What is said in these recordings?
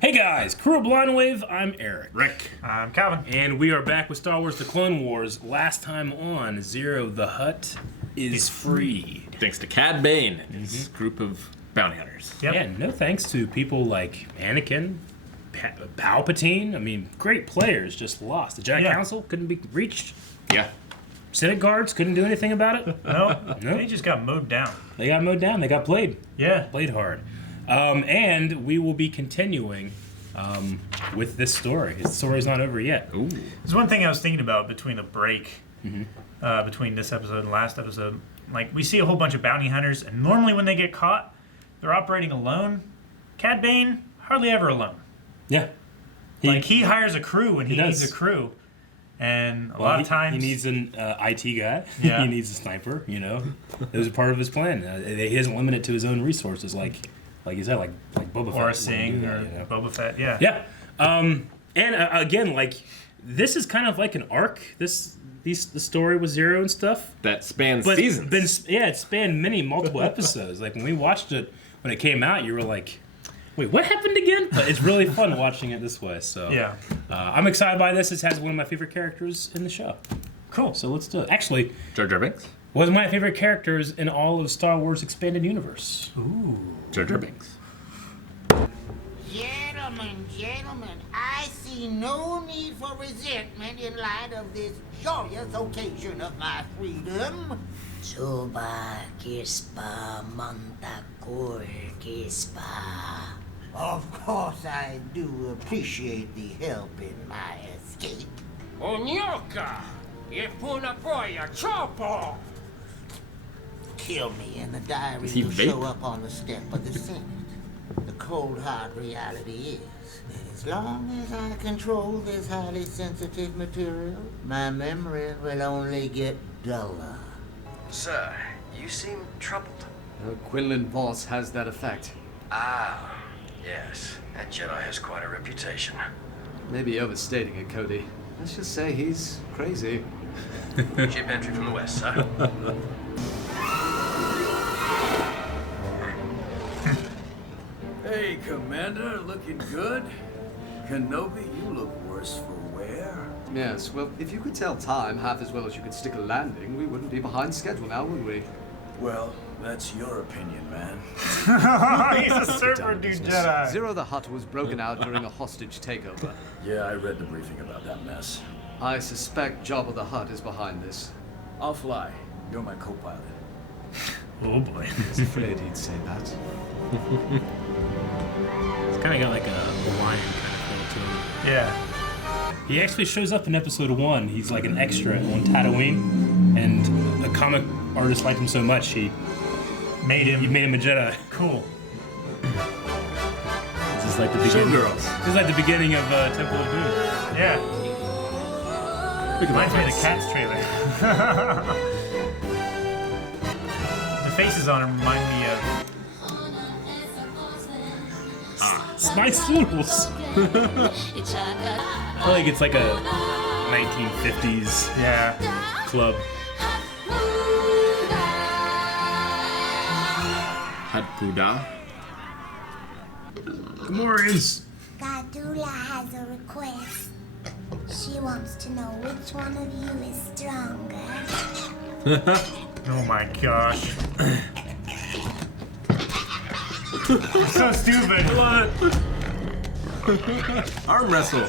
Hey guys, Kuro Blindwave, I'm Eric. Rick. I'm Calvin. And we are back with Star Wars The Clone Wars. Last time on, Ziro the Hutt is freed. Thanks to Cad Bane and his group of bounty hunters. Yep. Yeah, no thanks to people like Anakin, Palpatine. I mean, great players just lost. The Jedi Council couldn't be reached. Yeah. Senate guards couldn't do anything about it. No, No. they just got mowed down. They got mowed down. They got played. Yeah. Played hard. And we will be continuing with this story. His story's not over yet. Ooh. There's one thing I was thinking about between the break, between this episode and last episode. Like, we see a whole bunch of bounty hunters, and normally when they get caught, they're operating alone. Cad Bane, hardly ever alone. Yeah. He hires a crew when he needs does. a crew. And a lot of times... He needs an IT guy. Yeah. He needs a sniper, you know. Those are part of his plan. He doesn't limit it to his own resources like you said, like Boba Fett. Or a wouldn't Sing, do that, or you know? Boba Fett, yeah. Yeah. And again, like, this is kind of like an arc. The story with Ziro and stuff. That spans But seasons. it spanned multiple episodes. Like, when we watched it, when it came out, you were like, wait, what happened again? But it's really fun watching it this way. So Yeah. I'm excited by this. It has one of my favorite characters in the show. Cool. So let's do it. Actually, Jar Jar Binks. one of my favorite characters in all of Star Wars Expanded Universe. Ooh. Jar Jar Binks. Gentlemen, I see no need for resentment in light of this joyous occasion of my freedom. Suba Kispa Montakur Kispa. Of course, I do appreciate the help in my escape. Onyoka! Ipunapoya Chopo! Kill me and the diary Is he will vape? show up on the step of the Senate. The cold, hard reality is that as long as I control this highly sensitive material, my memory will only get duller. Sir, you seem troubled. Quinlan Voss has that effect. Ah, yes. That Jedi has quite a reputation. Maybe overstating it, Cody. Let's just say he's crazy. Ship entry from the west, sir. Hey, Commander, looking good? Kenobi, you look worse for wear. Yes, well, if you could tell time half as well as you could stick a landing, we wouldn't be behind schedule now, would we? Well, that's your opinion, man. He's a server dude Jedi. Ziro the Hutt was broken out during a hostage takeover. Yeah, I read the briefing about that mess. I suspect Jabba the Hutt is behind this. I'll fly. You're my co-pilot. Oh boy. I was afraid he'd say that. It's kind of got like a lion kind of feel to him. Yeah. He actually shows up in episode 1. He's like an extra on Tatooine, and a comic artist liked him so much he Made him made him a Jedi. cool. This is like the beginning. Showgirls. This is like the beginning of Temple of Doom. Yeah. Look at Reminds me of the that. Cats trailer. The faces on him remind me of... It's nice noodles. I feel like it's like a 1950s Yeah. club. Hut Puda. Gamorreans. Gadula has a request. She wants to know which one of you is stronger. Oh my gosh. So stupid. Arm wrestle.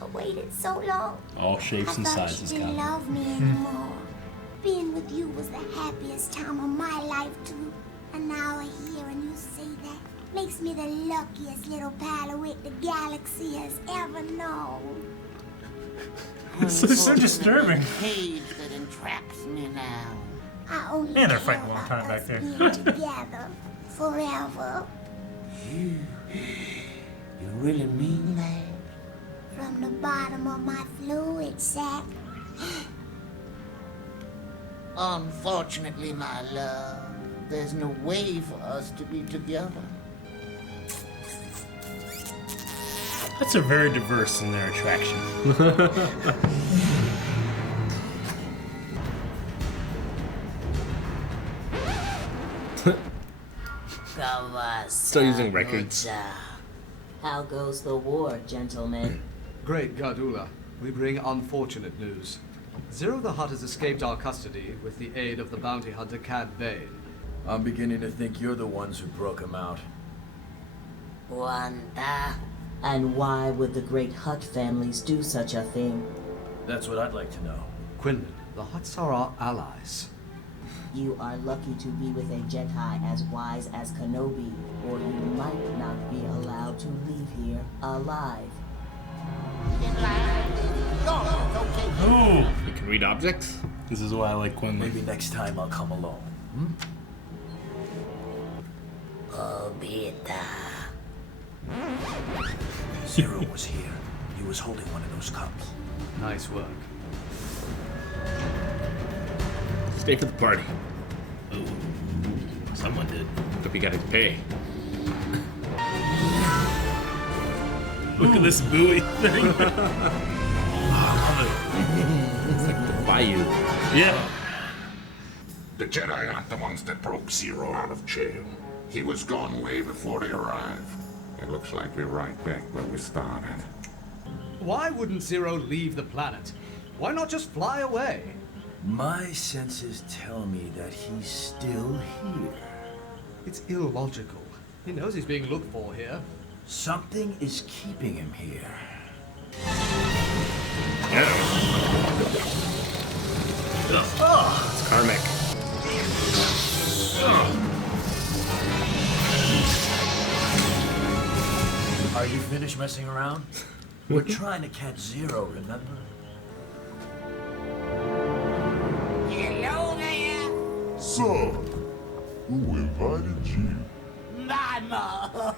I waited so long. All shapes I and thought sizes, you didn't Cal. love me anymore. Being with you was the happiest time of my life too. And now I hear and you say that makes me the luckiest little pilot the galaxy has ever known. So disturbing. Cage that entraps me now. I only Man, they're care fighting a long about time back us there. being together forever. You really mean that? From the bottom of my fluid sac. Unfortunately, my love, there's no way for us to be together. That's a very diverse in their attraction. Still using records. How goes the war, gentlemen? Great Gardula. We bring unfortunate news. Ziro the Hutt has escaped our custody with the aid of the bounty hunter Cad Bane. I'm beginning to think you're the ones who broke him out. Wanda. And why would the great Hutt families do such a thing? That's what I'd like to know. Quinlan, the Hutts are our allies. You are lucky to be with a Jedi as wise as Kenobi, or you might not be allowed to leave here alive. Ooh. You can read objects? This is why I like Quinlan. Maybe next time I'll come alone. Obita. Ziro was here. He was holding one of those cups. Nice work. Stay for the party. Ooh, someone did. Hope you got his pay. Look at this buoy thing. It's like the bayou. Yeah. The Jedi aren't the ones that broke Ziro out of jail. He was gone way before they arrived. It looks like we're right back where we started. Why wouldn't Ziro leave the planet? Why not just fly away? My senses tell me that he's still here. It's illogical. He knows he's being looked for here. Something is keeping him here. It's karmic. Are you finished messing around? We're trying to catch Ziro, remember? Hello there. Son, who invited you? Mama.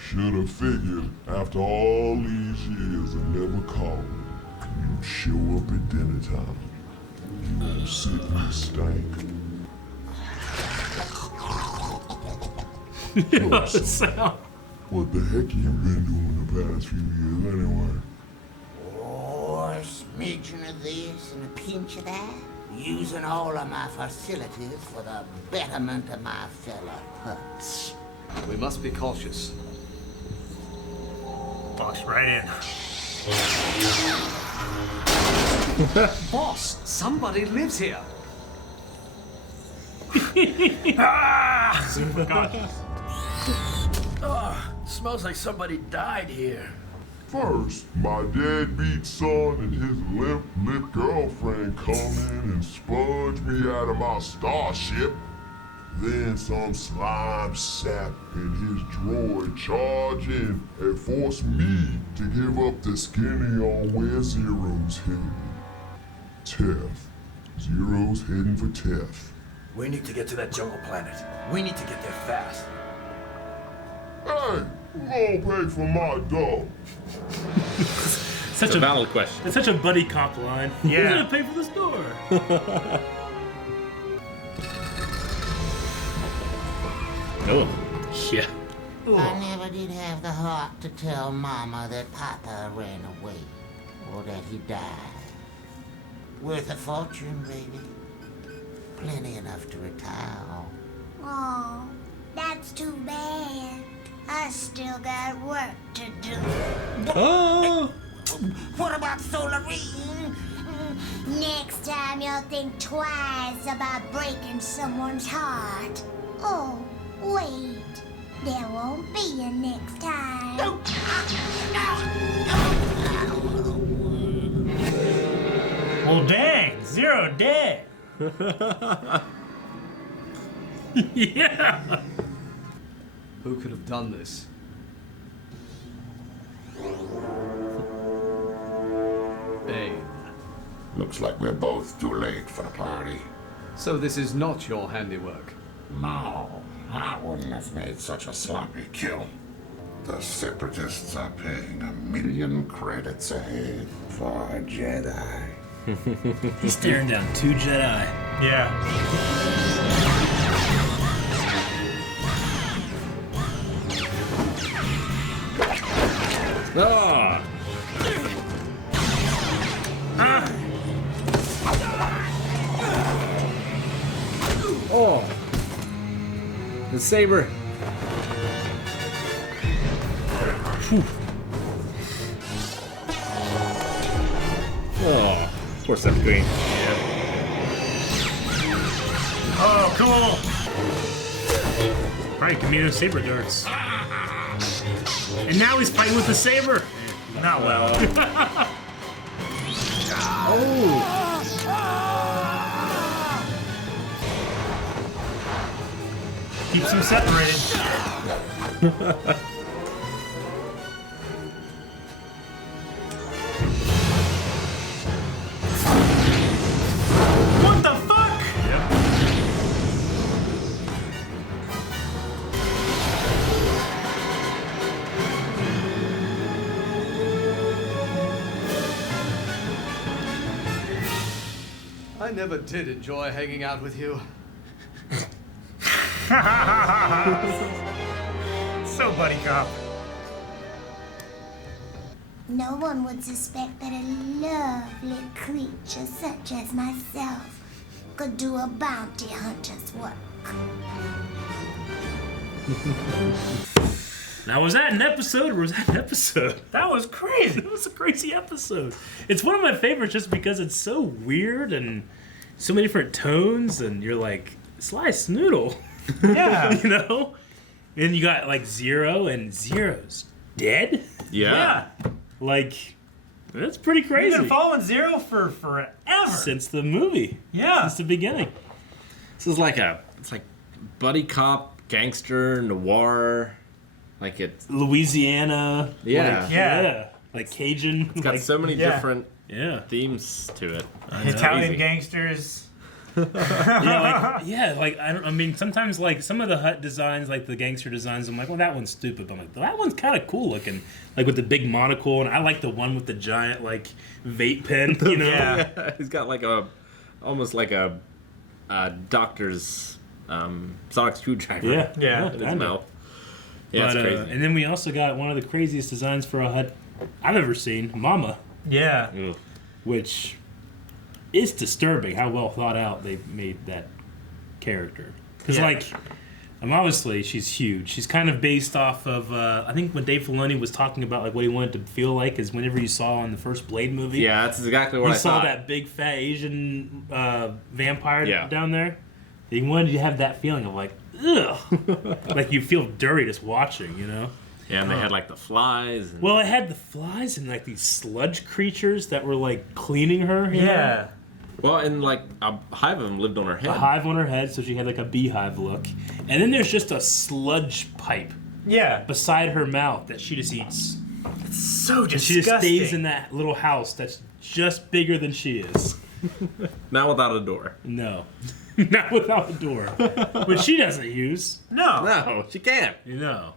Should have figured after all these years of never calling, you'd show up at dinner time. You won't sit in the stank. What the heck you been doing the past few years anyway? Oh, a smidgen of this and a pinch of that. Using all of my facilities for the betterment of my fellow Hutts. We must be cautious. Walks right in. Boss, somebody lives here. Super cautious. Smells like somebody died here. First, my deadbeat son and his limp-lipped girlfriend come in and sponge me out of my starship. Then some slime sap and his droid charge in and force me to give up the skinny on where Ziro's headed. Teth. Ziro's heading for Teth. We need to get to that jungle planet. We need to get there fast. Hey, who gonna pay for my dog? Such a valid question. It's such a buddy cop line. Yeah. Who's gonna pay for this door? Oh, yeah. I never did have the heart to tell Mama that Papa ran away, or that he died. Worth a fortune, baby. Plenty enough to retire on. Oh, that's too bad. I still got work to do. Oh! What about Solarine? Next time you'll think twice about breaking someone's heart. Oh, wait. There won't be a next time. Well, dang. Ziro dead. Yeah. Who could have done this? Bane. Looks like we're both too late for the party. So this is not your handiwork. No, I wouldn't have made such a sloppy kill. The Separatists are paying 1,000,000 credits a head for a Jedi. He's staring down 2 Jedi. Yeah. Ah! Oh! The saber. Oh, poor Seth Green. Oh, cool. Right, Camino saber darts. And now he's fighting with the saber. Not well. Oh. Keeps them separated. What the fuck? Yep. I never did enjoy hanging out with you. So buddy cop. No one would suspect that a lovely creature such as myself could do a bounty hunter's work. Now, was that an episode or was that an episode? That was crazy. It was a crazy episode. It's one of my favorites just because it's so weird and so many different tones, and you're like, Slice Noodle. Yeah. You know? And you got like Ziro, and Ziro's dead? Yeah. Like, that's pretty crazy. We've been following Ziro for forever. Since the movie. Yeah. Since the beginning. This is like it's like buddy cop, gangster, noir. Like it's Louisiana. Yeah. Like, Yeah. Like Cajun. It's got so many different yeah. themes to it. Italian gangsters. I mean, sometimes like some of the hut designs, like the gangster designs, I'm like, well, that one's stupid. But I'm like, that one's kind of cool looking, like with the big monocle, and I like the one with the giant like vape pen. You know, Yeah. He's got like almost like a doctor's sonic screwdriver. Yeah. In his mouth. Yeah, but, it's crazy. And then we also got one of the craziest designs for a hut I've ever seen, Mama. Yeah. Ugh. Which is disturbing how well thought out they made that character. Because, obviously she's huge. She's kind of based off of, I think when Dave Filoni was talking about like what he wanted to feel like is whenever you saw in the first Blade movie. Yeah, that's exactly what I saw thought. that big fat Asian vampire Yeah. down there. He wanted you to have that feeling of like, ugh. Like you feel dirty just watching, you know? Yeah, and they had like the flies. And... Well, it had the flies and like these sludge creatures that were like cleaning her. You know? Well, and like a hive of them lived on her head. A hive on her head, so she had like a beehive look. And then there's just a sludge pipe. Yeah. Beside her mouth that she just eats. It's so disgusting. She just stays in that little house that's just bigger than she is. Not without a door. No. Not without a door. Which she doesn't use. No, she can't. You know.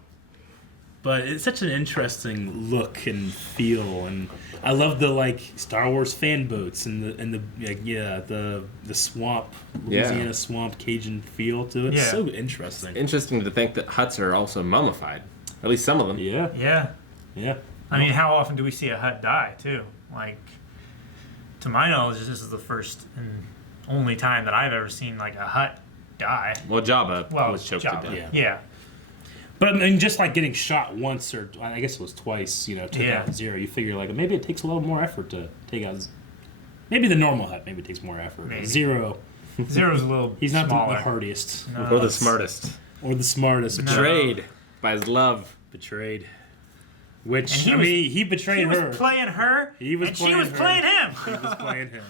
But it's such an interesting look and feel, and I love the like Star Wars fan boats and the swamp, Louisiana swamp Cajun feel to it. It's so interesting. Interesting to think that huts are also mummified. At least some of them. Yeah. I mean, how often do we see a hut die too? Like, to my knowledge, this is the first and only time that I've ever seen like a hut die. Well, Jabba was choked to death. Yeah. But I mean, just like getting shot once, or I guess it was twice, you know, take out Ziro, you figure like maybe it takes a little more effort to take out. Maybe the normal hut maybe takes more effort. Maybe. Ziro's a little he's not smaller. the hardiest. No. Or the smartest. Or the smartest. Betrayed by his love. Betrayed. Which, he betrayed her. He was playing her, He was and playing she was her. playing him. He was playing him.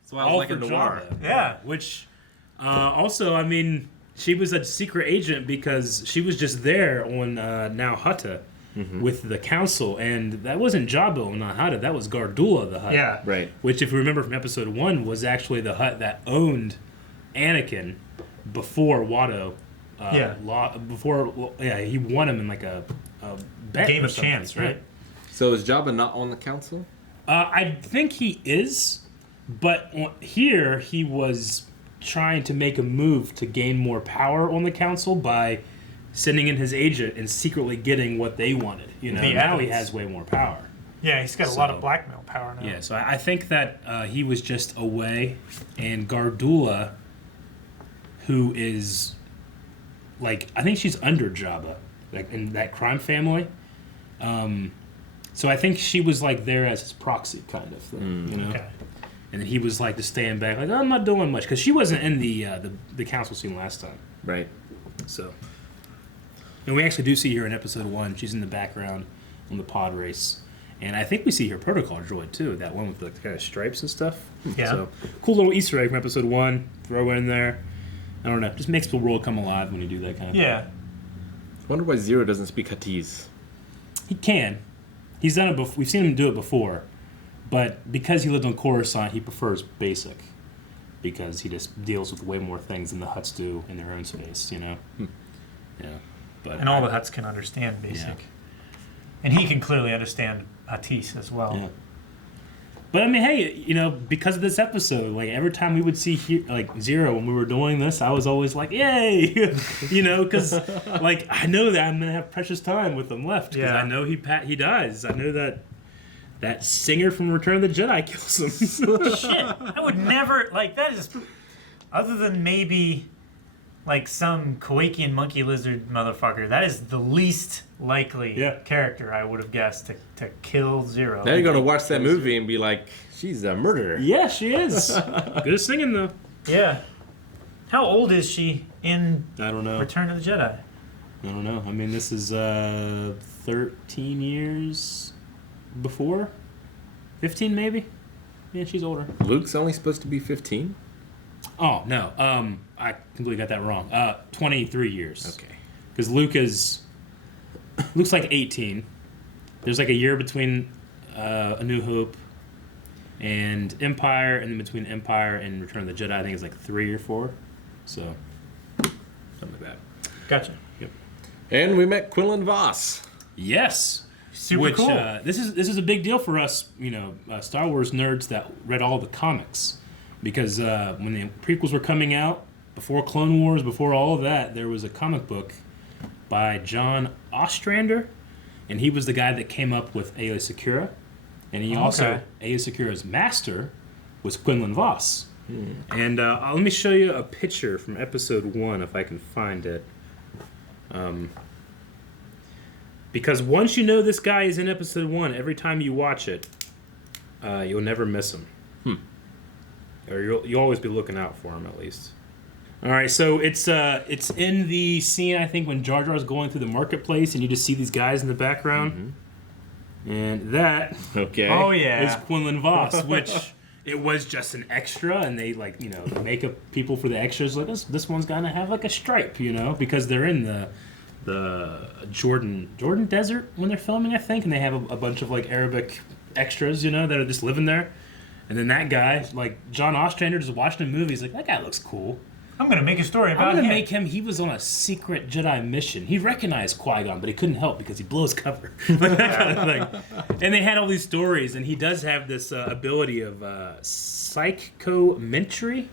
That's why I was like a for noir. Jabba. Yeah. Which, also, I mean, she was a secret agent because she was just there on Now Hutta with the council, and that wasn't Jabba on Now Hutta, that was Gardula the Hutt. Yeah. Right. Which, if you remember from episode 1, was actually the Hutt that owned Anakin before Watto. He won him in like a bet Game or of something, chance, right? So is Jabba not on the council? I think he is, but here he was trying to make a move to gain more power on the council by sending in his agent and secretly getting what they wanted. You know, now he has way more power. Yeah, he's got a lot of blackmail power now. Yeah, so I think that he was just away, and Gardula, who is like, I think she's under Jabba, like in that crime family. So I think she was like there as his proxy kind of thing, you know. Okay. And then he was like just staying back, like, oh, I'm not doing much, because she wasn't in the council scene last time. Right. So, and we actually do see her in episode 1. She's in the background on the pod race, and I think we see her protocol droid too. That one with the kind of stripes and stuff. Yeah. So cool little Easter egg from episode 1. Throw in there. I don't know. Just makes the world come alive when you do that kind of thing. Yeah. I wonder why Ziro doesn't speak Huttese. He can. He's done it before. We've seen him do it before. But because he lived on Coruscant, he prefers basic. Because he just deals with way more things than the Hutts do in their own space, you know? Yeah. But And all the Hutts can understand basic. Yeah. And he can clearly understand Huttese as well. Yeah. But I mean, hey, you know, because of this episode, like every time we would see Ziro when we were doing this, I was always like, "Yay!" You know, because like I know that I'm gonna have precious time with him left. Because I know he dies. I know that singer from Return of the Jedi kills him. Shit, I would never like that. Is other than maybe like some Kowakian monkey lizard motherfucker. That is the least likely character I would have guessed to kill Ziro. Now you're gonna watch that movie and be like, she's a murderer. Yeah, she is. Good at singing though. Yeah. How old is she in I don't know. Return of the Jedi? I don't know. I mean, this is 13 years before? 15 maybe? Yeah, she's older. Luke's only supposed to be 15? Oh, no. I completely got that wrong. 23 years. Okay. Because Luke's like 18. There's like a year between A New Hope and Empire, and then between Empire and Return of the Jedi, I think it's like 3 or 4. So, something like that. Gotcha. Yep. And we met Quinlan Voss. Yes. Super cool. This is a big deal for us, you know, Star Wars nerds that read all the comics. Because when the prequels were coming out, before Clone Wars, before all of that, there was a comic book by John Ostrander, and he was the guy that came up with Aayla Secura. And he also, Aayla Secura's master was Quinlan Voss. And let me show you a picture from episode 1, if I can find it. Because once you know this guy is in episode 1, every time you watch it, you'll never miss him. Or you'll always be looking out for him, at least. All right, so it's in the scene, I think, when Jar Jar's going through the marketplace, and you just see these guys in the background. And that is Quinlan Voss, which it was just an extra, and they, like, you know, the makeup people for the extras, like, this one's gonna have, like, a stripe, you know, because they're in the Jordan Desert when they're filming, I think, and they have a bunch of, like, Arabic extras, you know, that are just living there. And then that guy, like, John Ostrander, just watching the movie, he's like, that guy looks cool. I'm going to make a story about him. I'm going to make him, he was on a secret Jedi mission. He recognized Qui-Gon, but he couldn't help because he blows cover. Like that kind of thing. And they had all these stories, and he does have this ability of psychometry,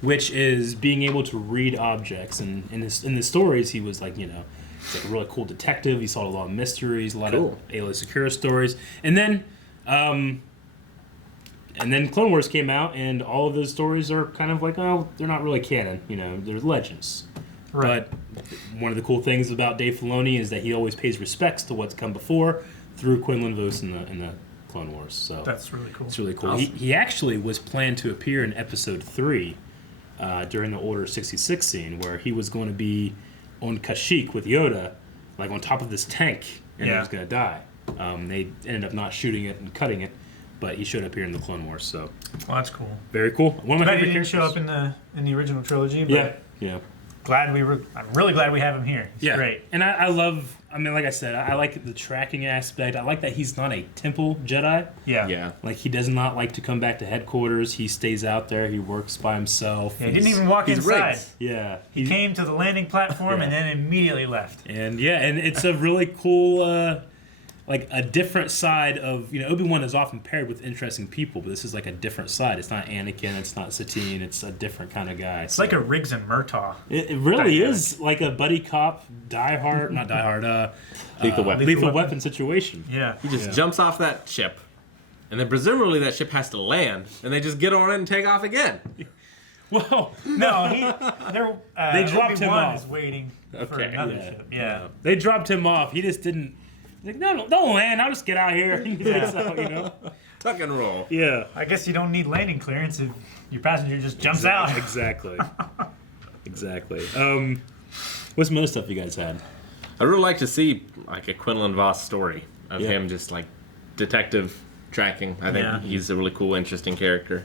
which is being able to read objects. And in the stories, he was like, you know, he's like a really cool detective. He solved a lot of mysteries, a lot of Aayla Secura stories. And then Clone Wars came out, and all of those stories are kind of like, oh, they're not really canon. You know, they're legends. Right. But one of the cool things about Dave Filoni is that he always pays respects to what's come before through Quinlan Vos in the Clone Wars. So that's really cool. It's really cool. Awesome. He actually was planned to appear in Episode 3 during the Order 66 scene, where he was going to be on Kashyyyk with Yoda, like on top of this tank, and he was going to die. They ended up not shooting it and cutting it. But he showed up here in the Clone Wars, so. Well, that's cool. Very cool. One of my favorite characters. He didn't show up in the original trilogy, but yeah. I'm really glad we have him here. He's great. And I love, I mean, like I said, I like the tracking aspect. I like that he's not a temple Jedi. Yeah. Like, he does not like to come back to headquarters. He stays out there. He works by himself. Yeah, he didn't even walk inside. Rigged. Yeah. He came to the landing platform and then immediately left. And it's a really cool, like a different side of, you know, Obi-Wan is often paired with interesting people, but this is like a different side. It's not Anakin, it's not Satine, it's a different kind of guy. It's like a Riggs and Murtaugh. It really is like a buddy cop, lethal weapon situation. Yeah. He just jumps off that ship, and then presumably that ship has to land, and they just get on it and take off again. Whoa! No, they dropped him off. Is waiting for another ship. Yeah. They dropped him off. He just didn't. Like, no, don't land. I'll just get out here. So, Tuck and roll. Yeah. I guess you don't need landing clearance if your passenger just jumps out. Exactly. What's most stuff you guys had? I really like to see like a Quinlan Voss story of him just like detective tracking. I think he's a really cool, interesting character.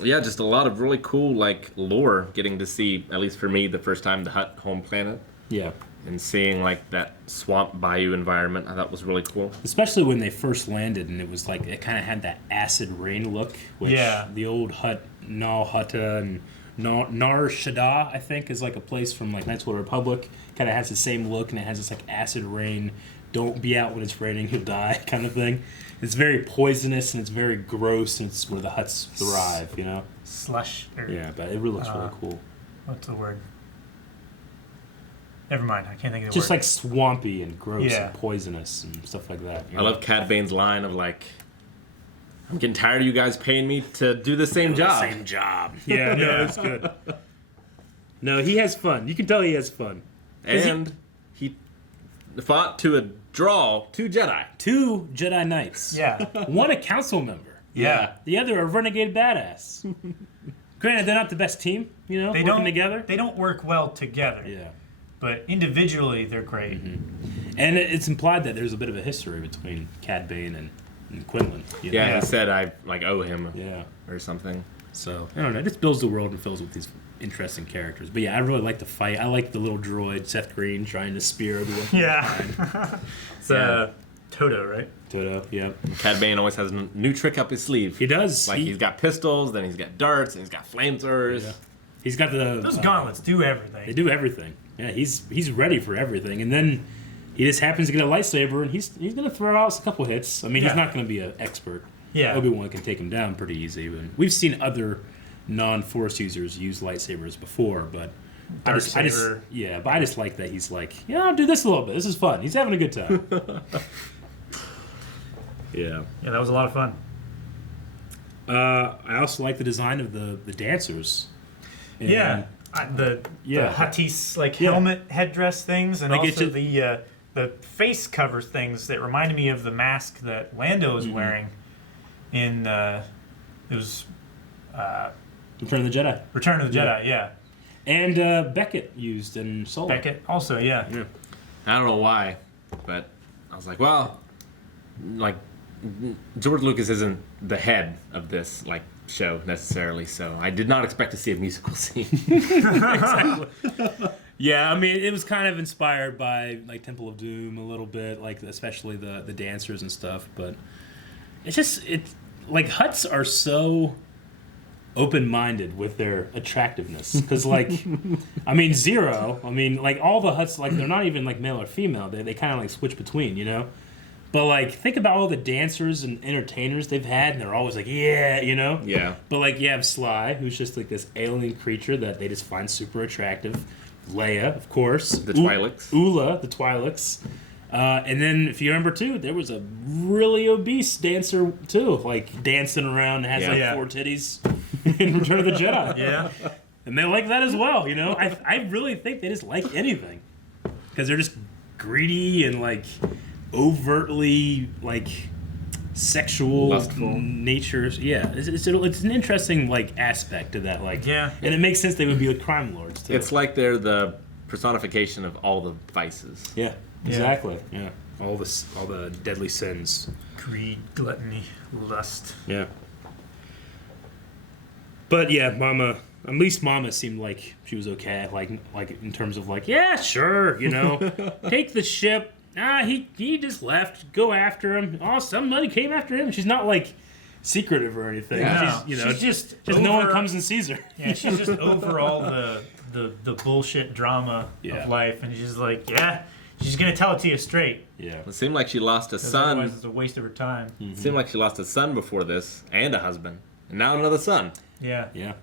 Just a lot of really cool like lore. Getting to see, at least for me, the first time the Hutt home planet. Yeah. And seeing like that swamp bayou environment, I thought was really cool. Especially when they first landed, and it was like it kind of had that acid rain look, which the old Hutt, Nal Hutta, and Nar Shaddaa, I think, is like a place from like Knights of the Republic. Kind of has the same look, and it has this like acid rain. Don't be out when it's raining, you'll die, kind of thing. It's very poisonous and it's very gross, and it's where the Hutts thrive, Slush. Yeah, but it really looks really cool. What's the word? Never mind, I can't think of the Just word. like swampy and gross and poisonous and stuff like that. I love Cad Bane's line of like, I'm getting tired of you guys paying me to do the same job. Same job. Yeah, no, it's good. No, he has fun. You can tell he has fun. And he fought to a draw 2 Jedi. 2 Jedi Knights. Yeah. One a council member. Yeah. The other a renegade badass. Granted, they're not the best team, working together. They don't work well together. Yeah. But individually, they're great. Mm-hmm. And it's implied that there's a bit of a history between Cad Bane and Quinlan. He said I like owe him or something. So, I don't know. It just builds the world and fills with these interesting characters. But yeah, I really like the fight. I like the little droid, Seth Green, trying to spear Obi-Wan. Yeah. It's Toto, right? Toto, yeah. Cad Bane always has a new trick up his sleeve. He does. Like he's got pistols, then he's got darts, and he's got flamethrowers. Yeah. He's got those gauntlets do everything. They do everything. Yeah, he's ready for everything. And then he just happens to get a lightsaber, and he's going to throw out a couple hits. I mean, he's not going to be an expert. Yeah. Obi-Wan can take him down pretty easy. But we've seen other non-Force users use lightsabers before, but I just like that he's like, I'll do this a little bit. This is fun. He's having a good time. Yeah. Yeah, that was a lot of fun. I also like the design of the dancers. And the Huttese helmet headdress things, and also the face cover things that reminded me of the mask that Lando was wearing in it was Return of the Jedi. Return of the Jedi, yeah. And Beckett used in Solo. Beckett also, yeah. I don't know why, but I was like, well, like George Lucas isn't the head of this show necessarily, so I did not expect to see a musical scene. Exactly. Yeah, I mean, it was kind of inspired by Temple of Doom a little bit, especially the dancers and stuff. But it's just Hutts are so open-minded with their attractiveness, because I mean Ziro, all the Hutts, they're not even male or female. They kind of switch between, But think about all the dancers and entertainers they've had, and they're always Yeah. But you have Sly, who's just this alien creature that they just find super attractive. Leia, of course. The Twi'leks. Ula, the Twi'leks. And then, if you remember too, there was a really obese dancer too, dancing around and has 4 titties in Return of the Jedi. Yeah. And they like that as well, I really think they just like anything, because they're just greedy and overtly sexual lustful natures. Yeah, it's an interesting aspect to that. And it makes sense they would be crime lords too. It's like they're the personification of all the vices. Yeah, exactly. Yeah, all the deadly sins. Greed, gluttony, lust. Yeah. But yeah, at least Mama seemed like she was okay. In terms of yeah, sure, take the ship. He just left. Go after him. Oh, somebody came after him. She's not secretive or anything. Yeah. She's just no one comes and sees her. Yeah, she's just over all the bullshit drama of life, and she's she's gonna tell it to you straight. Yeah. It seemed like she lost a son. Otherwise, it's a waste of her time. Mm-hmm. It seemed like she lost a son before this, and a husband, and now another son. Yeah. Yeah.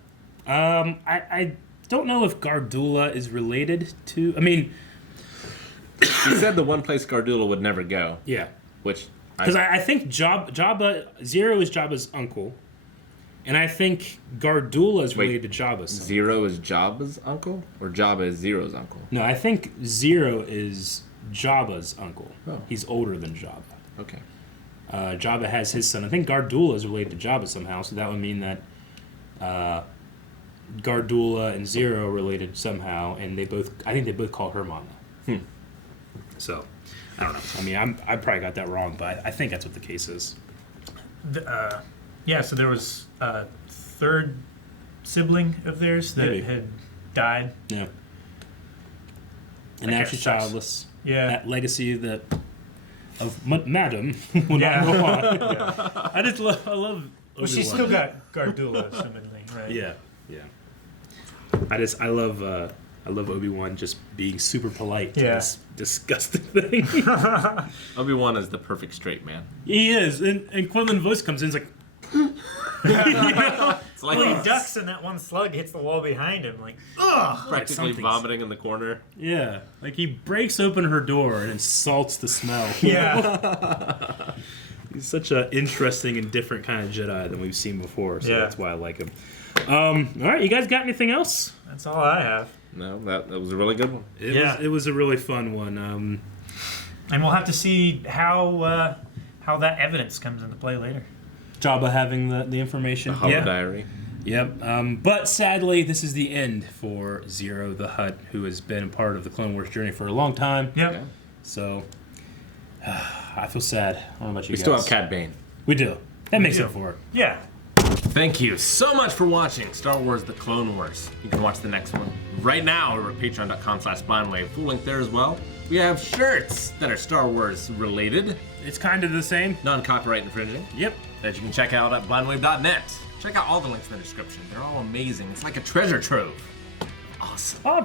I don't know if Gardula is related to. I mean. He said the one place Gardula would never go. Yeah. Which... Because I think Jabba... Ziro is Jabba's uncle. And I think Gardula is related to Jabba's son. Ziro is Jabba's uncle? Or Jabba is Ziro's uncle? No, I think Ziro is Jabba's uncle. Oh. He's older than Jabba. Okay. Jabba has his son. I think Gardula is related to Jabba somehow, so that would mean that Gardula and Ziro are related somehow, and I think they both call her Mama. So, I don't know. I mean, I probably got that wrong, but I think that's what the case is. Yeah, so there was a third sibling of theirs that Maybe. had died. Yeah. And I now guess she's that's- childless. Yeah. That legacy of Madam will Yeah. not go on. Yeah. I love. Well, she's Obi-Wan. still got Gardula, seemingly, right? Yeah. I love Obi-Wan just being super polite to this disgusting thing. Obi-Wan is the perfect straight man. He is, and Quinlan Voice comes in, it's like. It's like Well, he ducks and that one slug hits the wall behind him, like, ugh! practically vomiting in the corner. Yeah, like he breaks open her door and insults the smell. Yeah. He's such an interesting and different kind of Jedi than we've seen before, so Yeah. that's why I like him. All right, you guys got anything else? That's all I have. No, that was a really good one. It was a really fun one. And we'll have to see how that evidence comes into play later. Jabba having the information. The Hollow Diary. Yep. But sadly, this is the end for Ziro the Hutt, who has been a part of the Clone Wars journey for a long time. Yep. Yeah. So, I feel sad. I don't know about you We guys. still have Cad Bane. We do. That makes do. up for it. Yeah. Thank you so much for watching Star Wars The Clone Wars. You can watch the next one right now over at patreon.com/blindwave. Full link there as well. We have shirts that are Star Wars related. It's kind of the same. Non-copyright infringing. Yep. That you can check out at blindwave.net. Check out all the links in the description. They're all amazing. It's like a treasure trove. Awesome. Oh,